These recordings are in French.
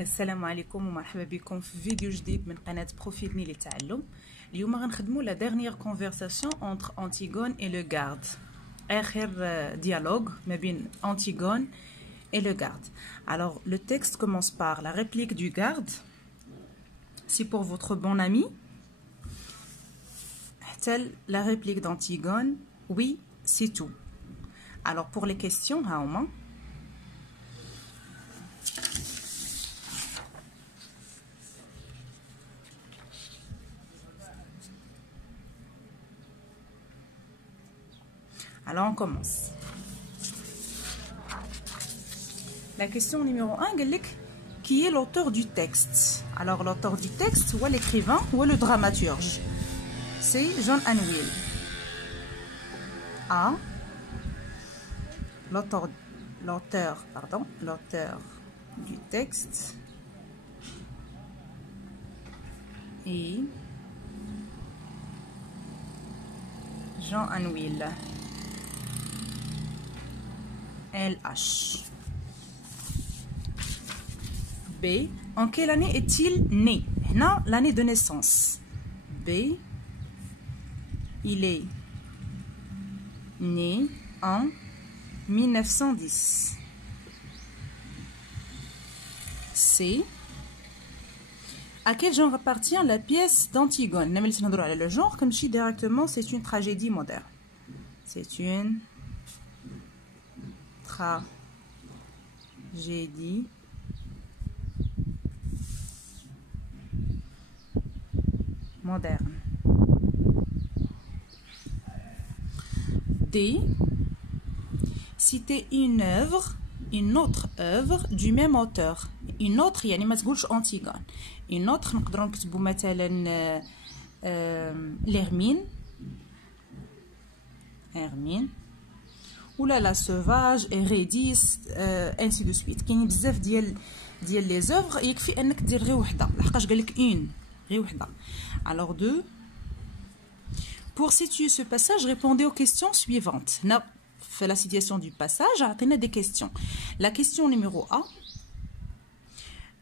السلام عليكم ومرحبا بكم في فيديو جديد من قناة بروفيلني للتعلم. اليوم غنخدموا لا dernière conversation entre Antigone et le garde. آخر dialogue ما بين Antigone et le garde. Alors le texte commence par la réplique du garde. C'est pour votre bon ami. Telle la réplique d'Antigone. Oui, c'est tout. Alors pour les questions, هاهما. Alors on commence. La question numéro 1, qui est l'auteur du texte? Alors l'auteur du texte, ou l'écrivain, ou le dramaturge? C'est John Anvil. A. L'auteur du texte est John Anvil. LH. B. En quelle année est-il né? Non, l'année de naissance. B. Il est né en 1910. C. À quel genre appartient la pièce d'Antigone? Le genre, comme je dis directement, c'est une tragédie moderne. C'est une tragédie moderne. D. Citer une autre œuvre du même auteur. Une autre, يعني ما تقولش Antigone. Une autre نقدروا نكتبوا مثلا Hermine ou la sauvage, Eurydice, ainsi de suite. كاين بزاف ديال les œuvres يكفي انك دير غير وحده لحقاش قال لك غير وحده. Alors 2. Pour situer ce passage, répondez aux questions suivantes. Fait la situation du passage, attendez des questions. La question numéro 1.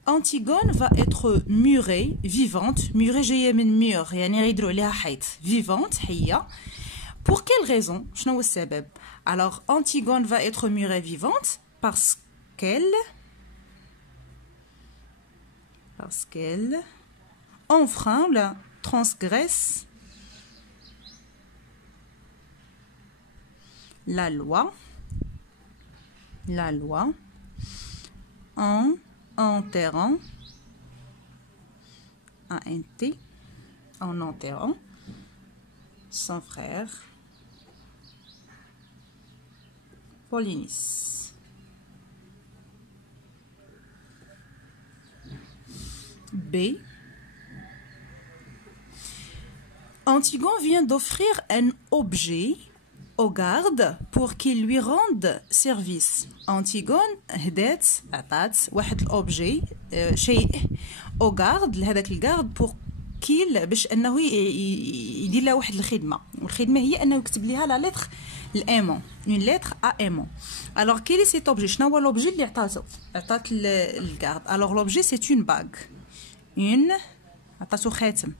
Antigone va être murée, vivante. Murée, j'ai mis mur, vivante, pour quelle raison? Alors, Antigone va être murée vivante parce qu'elle enfreint, transgresse la loi en enterrant son frère Polynice. B. Antigone vient d'offrir un objet au garde pour qu'il lui rende service. Antigone عطات واحد الأوبجي شيء au garde لهذاك الجارد pour qu'il باش انه يدير لها واحد الخدمه، والخدمه هي انه يكتب لها لا لتر الامون، une lettre à aimant. Alors quel est cet objet? شنو هو l'objet اللي عطات الجارد؟ Alors l'objet c'est une bague. عطاتو خاتم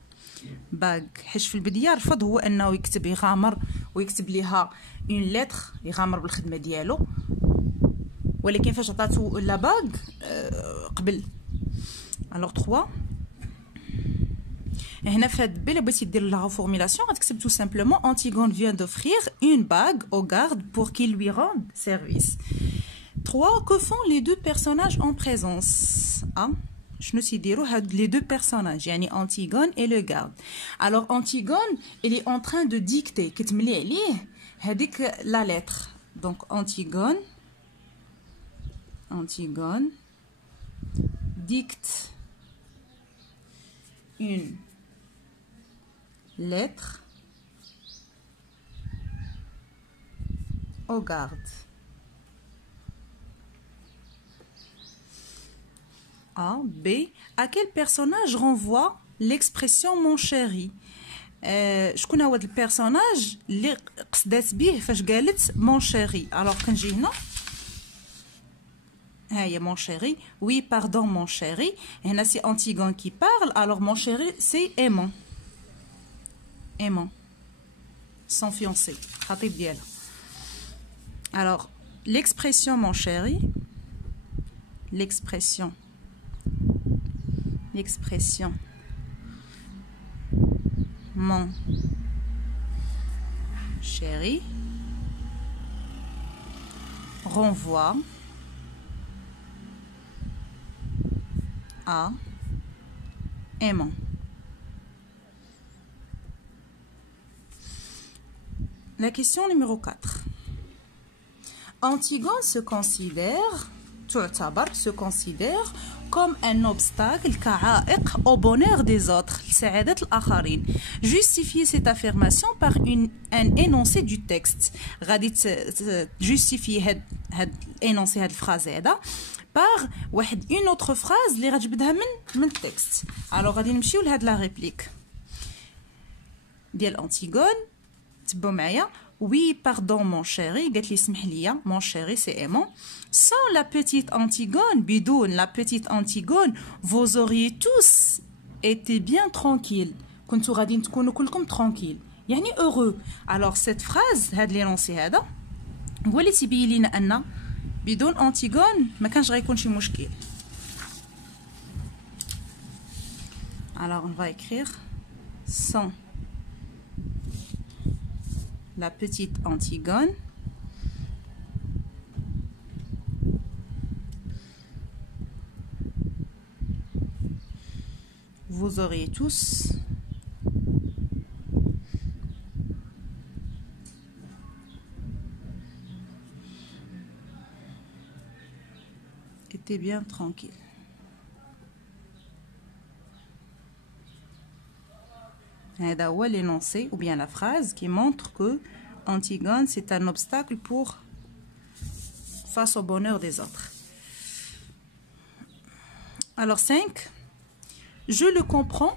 باغ، حيت في البدايه رفض هو انه يغامر ويكتب لها اون لتر يغامر بالخدمه ديالو، ولكن فاش عطاتو لا باغ قبل. الوغ 3. هنا في هاد بي بغيتي دير لها فورميلاسيون غتكتب تو سامبلومون Antigone vient d'offrir une bague au garde pour qu'il lui rende service. 3. Que font les deux personnages en présence? شنو تيديروا هاد les deux personnages يعني Antigone et le garde. Alors Antigone elle est en train de dicter كتملي عليه هذيك la lettre. Donc Antigone dicte une lettre au garde. A. B. À quel personnage renvoie l'expression mon chéri? شكون هو هذا البيرسوناج اللي قصدات به فاش قالت mon chéri؟ alors كنجي هنا Hey, mon chéri. Oui, pardon, mon chéri. Et là, c'est Antigone qui parle. Alors, mon chéri, c'est aimant. Aimant. Son fiancé. Khatib dial. Alors, l'expression mon chéri. L'expression. Mon chéri renvoie à aimant. La question numéro 4. Antigone se considère comme un obstacle كعائق au bonheur des autres, لسعادة الآخرين. Justifiez cette affirmation par un énoncé du texte. غادي justifier هاد énoncé هاد الفراز هذا par une autre phrase اللي غتجبدها من التكست. alors غادي نمشيو لهاد لا ريبليك ديال Antigone. تبعوا معايا. Oui, pardon, mon chéri. قالت لي سمح لي. Mon chéri, c'est aimant. Sans la petite Antigone, bidoun, la petite Antigone, vous auriez tous été bien tranquilles. كنتو غادي تكونوا كلكم tranquille. يعني heureux. Alors cette phrase, هاد l'énoncé هذا هو اللي تيبين لنا ان بدون Antigone ما كانش غيكون شي مشكل. Alors on va écrire sans la petite Antigone, vous auriez tous été bien tranquille. هذا هو l'énoncé ou bien la phrase qui montre que Antigone c'est un obstacle face au bonheur des autres. Alors 5. Je le comprends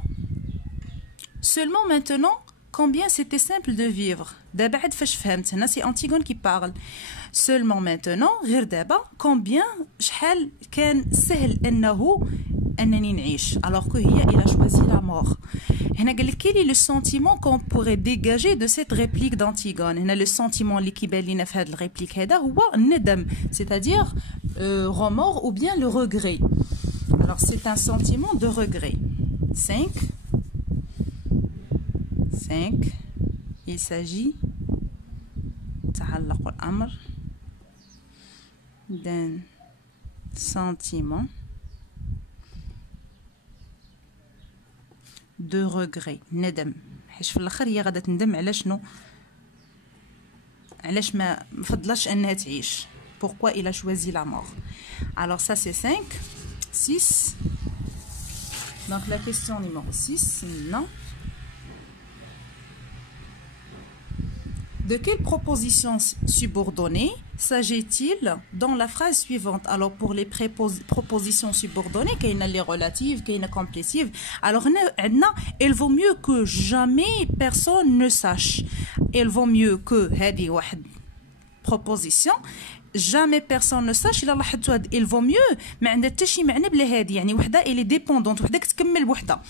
seulement maintenant combien c'était simple de vivre. دابا عاد فاش فهمت. هنا c'est Antigone qui parle. Seulement maintenant غير دابا combien شحال كان سهل أنني نعيش. alors que هي il a choisi la mort. هنا قال لك quel est le sentiment qu'on pourrait dégager de cette réplique d'Antigone. هنا le sentiment اللي كيبان لينا في هذه الريبليك هذا هو الندم, c'est-à-dire remords ou bien le regret. alors c'est un sentiment de regret. 5. Il s'agit تعلق الأمر d'un sentiment de regret. ندم. حيت في الاخر هي غادا تندم على شنو, علاش ما فضلش انها تعيش. pourquoi il a choisi la mort. alors ça c'est 5. 6. donc la question numéro 6 maintenant. De quelle proposition subordonnée s'agit-il dans la phrase suivante. alors pour les propositions subordonnées كاينه les relatives كاينه complétives. alors عندنا il vaut mieux que jamais personne ne sache. il vaut mieux que هذه واحد proposition jamais personne ne sache. الا لاحظتوا هاد il vaut mieux ما عندها حتى شي معنى بلا هادي, يعني وحده elle est dépendante, وحده كتكمل بوحده.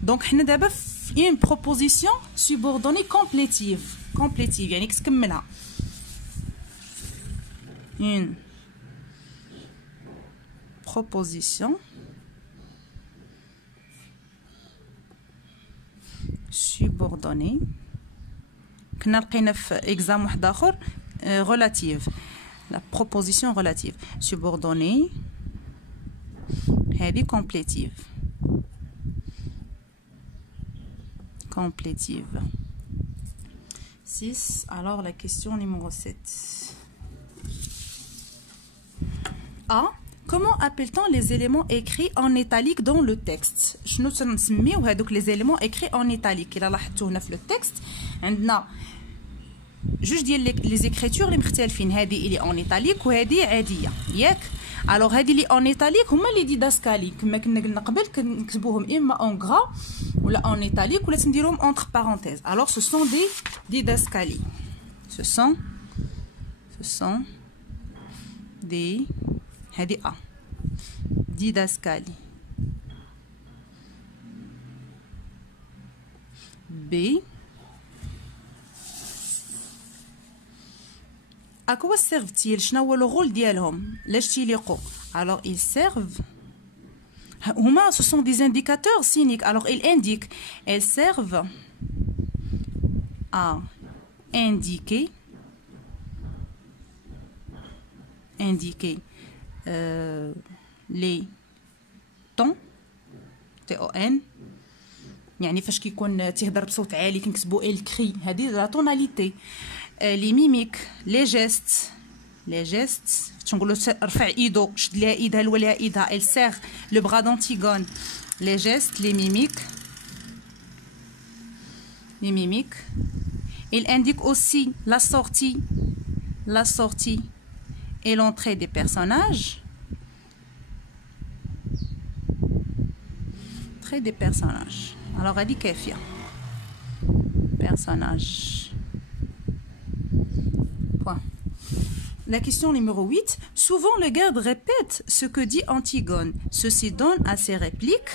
دونك حنا دابا في une proposition subordonnée complétive يعني كتكملها. une proposition subordonnée. كنا لقينا في examen واحد اخر relative. la proposition relative subordonnée هذه complétive. 6. alors la question numéro 7. A. Comment appelle-t-on les éléments écrits en italique dans le texte. شنو تنسميو هذوك les éléments écrits en italique. إلا لاحظتوا هنا في le texte عندنا جوج ديال les écritures اللي مختلفين. هذه اللي en italique وهذه عاديه ياك. alors هذه اللي en italique هما اللي ديداسكالي كما كنا قلنا قبل كنكتبوهم اما en gras ولا en italique ولا تنديروهم entre parenthèses. alors ce sont des didascalies. ce sont des هذه A. ديداسكالي. B. À quoi servent-ils? شنو هو le rôle ديالهم؟ لاش تيليقوا؟ Alors ils servent. هما ce sont des indicateurs cyniques. Alors ils indiquent. Elles servent à indiquer les tons TON. يعني فاش كيكون تهضر بصوت عالي كنكتبوا الكري هذه لا طوناليتي. لي ميميك لي جيست تنقولوا رفع ايدو شد ليها ايدها لوليها ايدها elle serre le bras d'Antigone. les gestes les mimiques il indique aussi la sortie et l'entrée des personnages. Alors elle dit كافية personnage. Point. La question numéro 8. Souvent le garde répète ce que dit Antigone. Ceci donne à ses répliques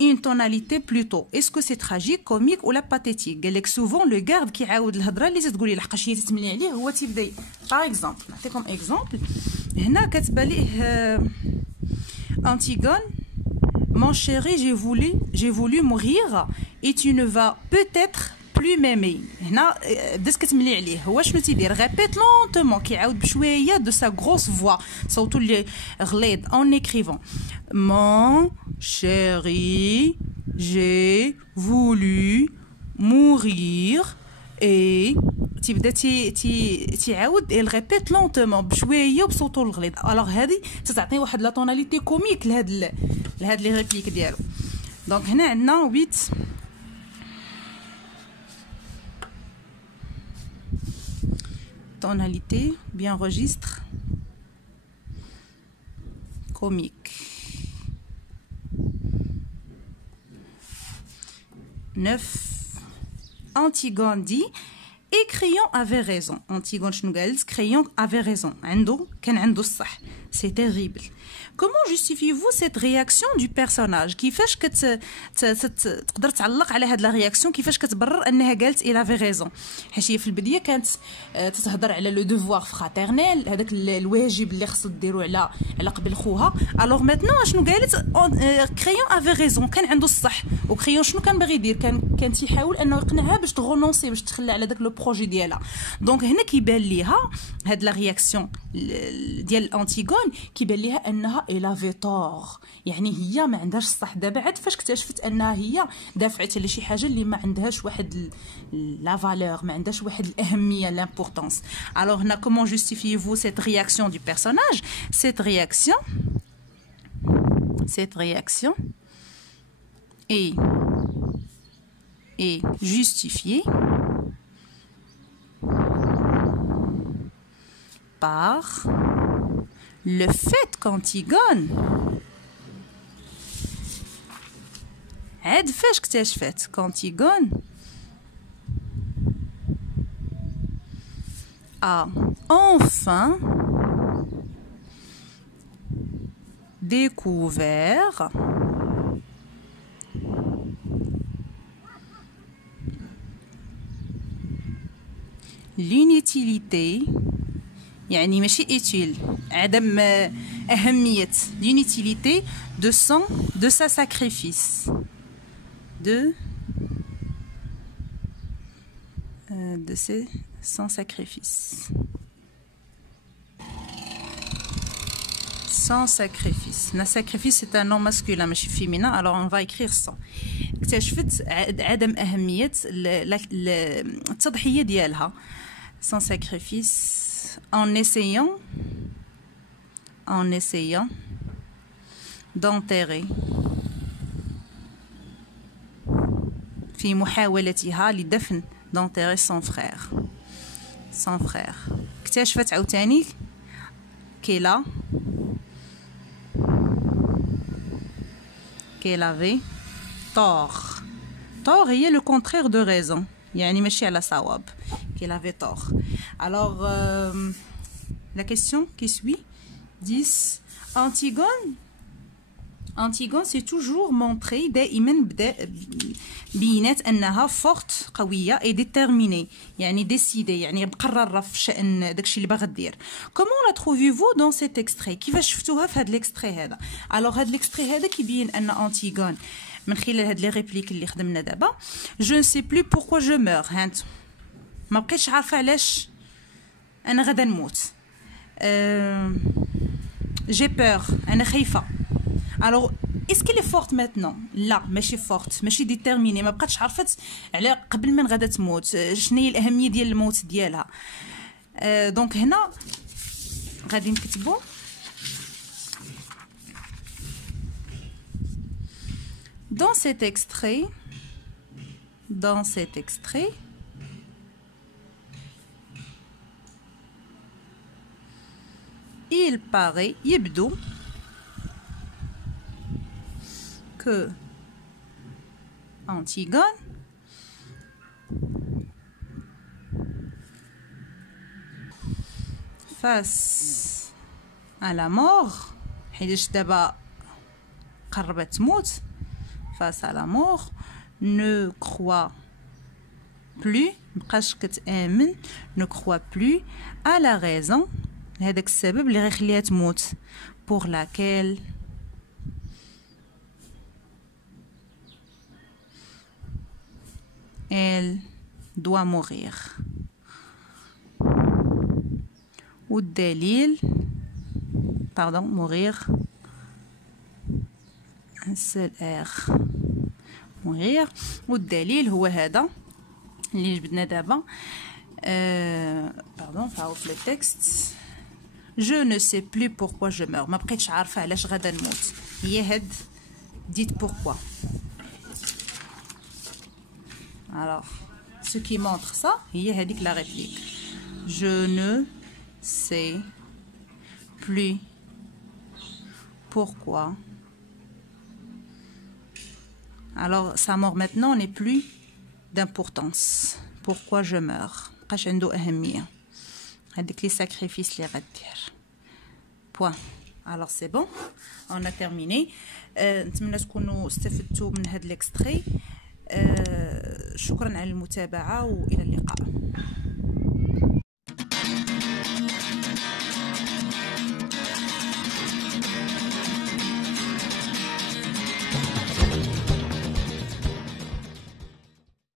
une tonalité plutôt. Est-ce que c'est tragique, comique ou la pathétique? قال لك souvent le garde كيعاود الهضره اللي تقولي لحقاش هي تتملي عليه هو تيبدا. Par exemple نعطيكم exemple. هنا كتبان ليه Antigone. Mon chéri, j'ai voulu mourir et tu ne vas peut-être plus m'aimer. هنا بدات كتملي عليه. هو شنو تيدير؟ répète lentement كيعاود بشويه de sa grosse voix صوتو اللي غليظ en écrivant. Mon chéri, j'ai voulu mourir et تيبدا تيعاود il répète lentement بشويه بصوتو الغليظ. alors هذه تتعطي واحد لا طوناليتي كوميك لهاد لي ريبليك ديالو. دونك هنا عندنا 8 tonalité bien registre comique. 9 Antigone dit et Crayon avait raison. Antigone شنو قالت؟ Crayon avait raison. كان عنده الصح. C'est terrible. Comment justifiez-vous cette réaction du personnage? كيفاش تقدر تعلق على هاد لا رياكسيون؟ كيفاش كتبرر انها قالت il avait raison؟ حيت هي في البدايه كانت تتهضر على لو دوفوار فراترنيل، هذاك الواجب اللي خصو ديرو على قبل خوها. الوغ ماتنون شنو قالت؟ كريون افي ريزون، كان عنده الصح. وكريون شنو كان باغي يدير؟ كان تيحاول انه يقنعها باش تغونونسي، باش تخلى على داك لو بروجي ديالها. دونك هنا كيبان ليها هاد لا رياكسيون ديال انتيغون، كيبان ليها انها الافي تور، يعني هي ما عندهاش الصح. دابا عاد فاش اكتشفت انها هي دافعت على شي حاجه اللي ما عندهاش واحد لا فالور، ما عندهاش واحد الاهميه، l'importance. Alors هنا comment justifiez-vous cette réaction du personnage? Cette réaction est justifiée par le fait qu'Antigone عاد فاش اكتشفت qu'Antigone a enfin découvert l'inutilité، يعني ماشي utile، عدم أهمية، l'inutilité de sa sacrifice son sacrifice. Sans sacrifice. Le sacrifice c'est un nom masculin ماشي féminin، alors on va écrire sans. اكتشفت عدم أهمية التضحية ديالها. Sans sacrifice en essayant d'enterrer في محاولتها لدفن d'enterrer son frère. اكتشفت عاوتاني qu'elle avait tort. Tort هي le contraire de raison، يعني ماشي على صواب. qu'elle avait tort. Alors la question qui suit 10 Antigone c'est toujours montré دائما بينات انها forte قويه et déterminée يعني décidée يعني مقرره في شأن داكشي اللي باغا دير. Comment la trouvez-vous dans cet extrait؟ كيفاش شفتوها في هذا الاكستري هذا؟ alors هذا الاكستري هذا كيبين ان انتيغون من خلال هاد لي ريبليك اللي خدمنا دابا je ne sais plus pourquoi je meurs هانت ما بقيتش عارفه علاش انا غادا نموت. j'ai peur انا خايفه. alors est-ce qu'elle est forte maintenant؟ لا ماشي forte ماشي déterminée ما بقاتش عرفت على قبل من غادا تموت شنو هي الاهميه ديال الموت ديالها. دونك هنا غادي نكتبوا dans cet extrait il paraît يبدو que Antigone face à la mort حيتاش دابا قربت تموت face à la mort ne croit plus مبقاش كتآمن ne croit plus à la raison هذاك السبب اللي غيخليها تموت pour laquelle elle doit mourir. والدليل pardon mourir un seul R mourir والدليل هو هذا اللي جبدنا دابا. pardon نعاود في التكست je ne sais plus pourquoi je meurs ما بقيتش عارفه علاش غادا نموت هي هاد dites pourquoi. alors ce qui montre ça هي هذيك la réplique je ne sais plus pourquoi. alors sa mort maintenant n'est plus d'importance. pourquoi je meurs مابقاش عنده أهمية هذيك لي sacrifices اللي غدير point. alors c'est bon on a terminé. نتمنى تكونوا استفدتوا من هذا الاكستري. شكرا على المتابعة وإلى اللقاء.